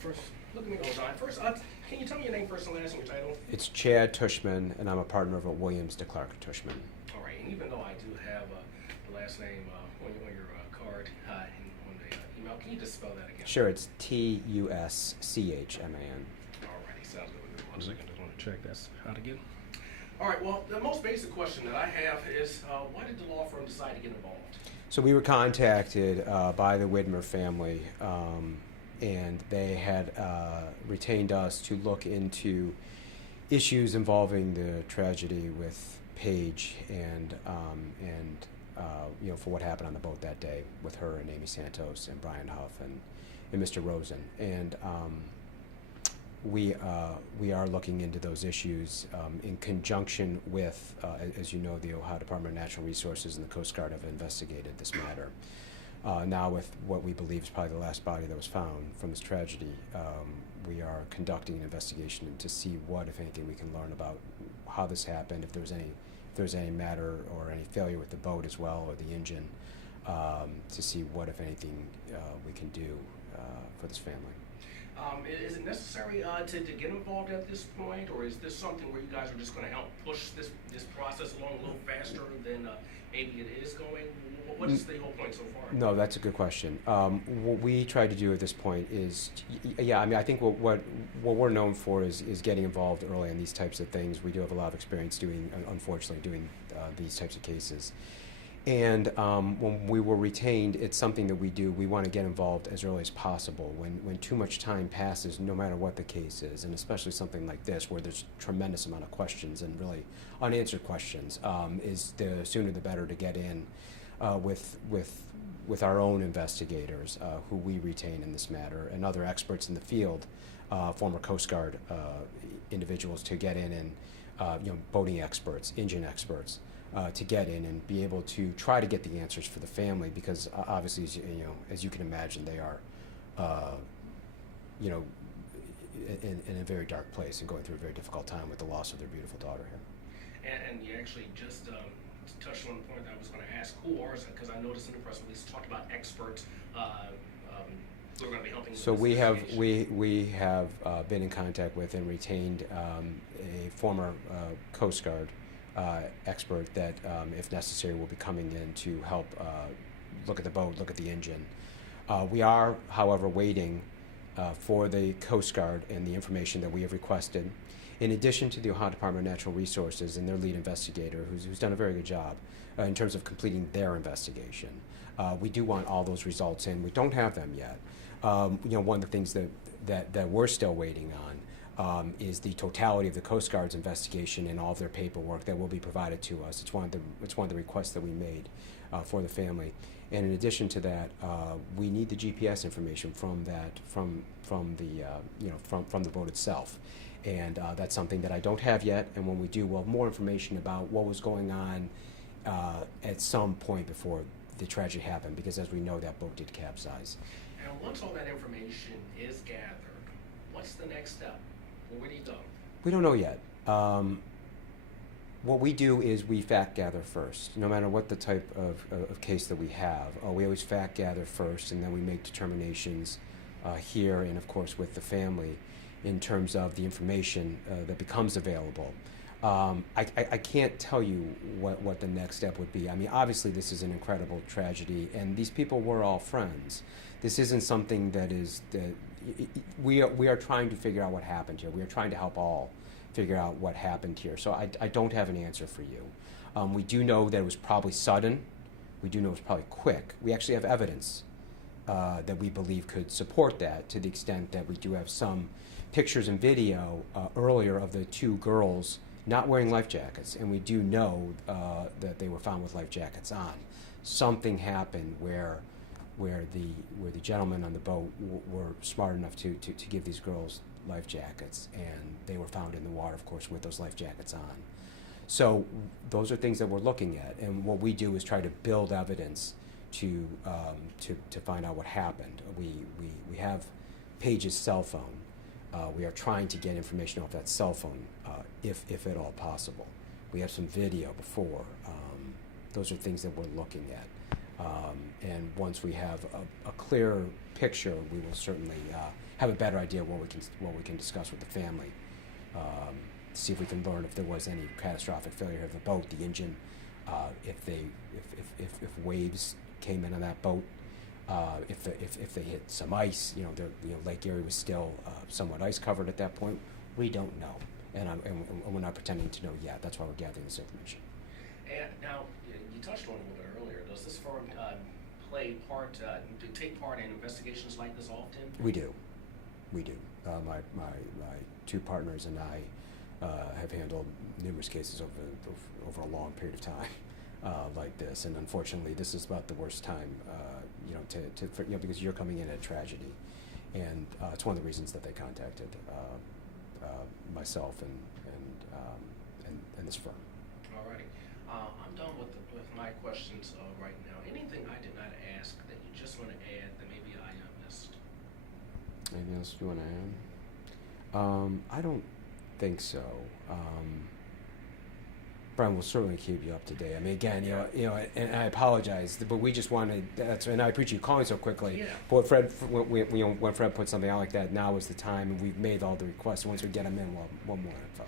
first, look at me all the time. First, can you tell me your name first and last and your title? It's Chad Tuschman, and I'm a partner of Williams de Clark Tuschman. All right, and even though I do have the last name on your card and on the email, can you just spell that again? Sure, it's Tuschman. Alrighty, sounds good. One second, just want to check that's out again. All right, well, the most basic question that I have is, why did the law firm decide to get involved? So we were contacted by the Widmer family, and they had retained us to look into issues involving the tragedy with Paige and for what happened on the boat that day with her and Amy Santos and Brian Huff and Mr. Rosen. And we are looking into those issues in conjunction with, as you know, the Ohio Department of Natural Resources and the Coast Guard have investigated this matter. Now with what we believe is probably the last body that was found from this tragedy, we are conducting an investigation to see what, if anything, we can learn about how this happened, if there's any matter or any failure with the boat as well, or the engine, to see what, if anything, we can do for this family. Is it necessary to get involved at this point, or is this something where you guys are just going to help push this process along a little faster than maybe it is going? What is the whole point so far? No, that's a good question. What we try to do at this point is, I think what we're known for is getting involved early in these types of things. We do have a lot of experience unfortunately doing these types of cases. And when we were retained, it's something that we do. We want to get involved as early as possible. When too much time passes, no matter what the case is, and especially something like this where there's a tremendous amount of questions and really unanswered questions, is the sooner the better to get in with our own investigators who we retain in this matter, and other experts in the field, former Coast Guard individuals, to get in, and boating experts, engine experts, to get in and be able to try to get the answers for the family, because obviously, as you can imagine, they are, in a very dark place and going through a very difficult time with the loss of their beautiful daughter here. And you actually just touched on the point that I was going to ask. Who are, because I noticed in the press release talked about experts who are going to be helping. So we have been in contact with and retained a former Coast Guard expert that, if necessary, will be coming in to help look at the boat, look at the engine. We are, however, waiting for the Coast Guard and the information that we have requested, in addition to the Ohio Department of Natural Resources and their lead investigator, who's done a very good job in terms of completing their investigation. We do want all those results in. We don't have them yet. One of the things that we're still waiting on is the totality of the Coast Guard's investigation and all of their paperwork that will be provided to us. It's one of the requests that we made for the family. And in addition to that, we need the GPS information from the boat itself. And that's something that I don't have yet. And when we do, we'll have more information about what was going on at some point before the tragedy happened, because as we know, that boat did capsize. And once all that information is gathered, what's the next step? Well, where do you go? We don't know yet. What we do is we fact gather first, no matter what the type of case that we have. We always fact gather first, and then we make determinations here and, of course, with the family in terms of the information that becomes available. I can't tell you what the next step would be. I mean, obviously, this is an incredible tragedy, and these people were all friends. This isn't something that we are trying to figure out what happened here. We are trying to help all figure out what happened here. So I don't have an answer for you. We do know that it was probably sudden. We do know it was probably quick. We actually have evidence that we believe could support that, to the extent that we do have some pictures and video earlier of the two girls not wearing life jackets, and we do know that they were found with life jackets on. Something happened where the gentlemen on the boat were smart enough to give these girls life jackets, and they were found in the water, of course, with those life jackets on. So those are things that we're looking at, and what we do is try to build evidence to find out what happened. We have Paige's cell phone. We are trying to get information off that cell phone, if at all possible. We have some video before. Those are things that we're looking at. And once we have a clear picture, we will certainly have a better idea what we can discuss with the family. See if we can learn if there was any catastrophic failure of the boat, the engine, if waves came in on that boat, if they hit some ice. Lake Erie was still somewhat ice covered at that point. We don't know, and we're not pretending to know yet. That's why we're gathering this information. And now, you touched on it a little bit earlier. Does this firm take part in investigations like this often? We do. My two partners and I have handled numerous cases over a long period of time like this, and unfortunately, this is about the worst time, because you're coming in at a tragedy, and it's one of the reasons that they contacted myself and this firm. All righty. I'm done with my questions right now. Anything I did not ask that you just want to add that maybe I missed? Anything else you want to add? I don't think so. Brian will certainly keep you up to date. I mean, again, and I apologize, but we just wanted and I appreciate you calling so quickly. Yeah. But when Fred put something out like that, now is the time, and we've made all the requests. Once we get them in, we'll more info.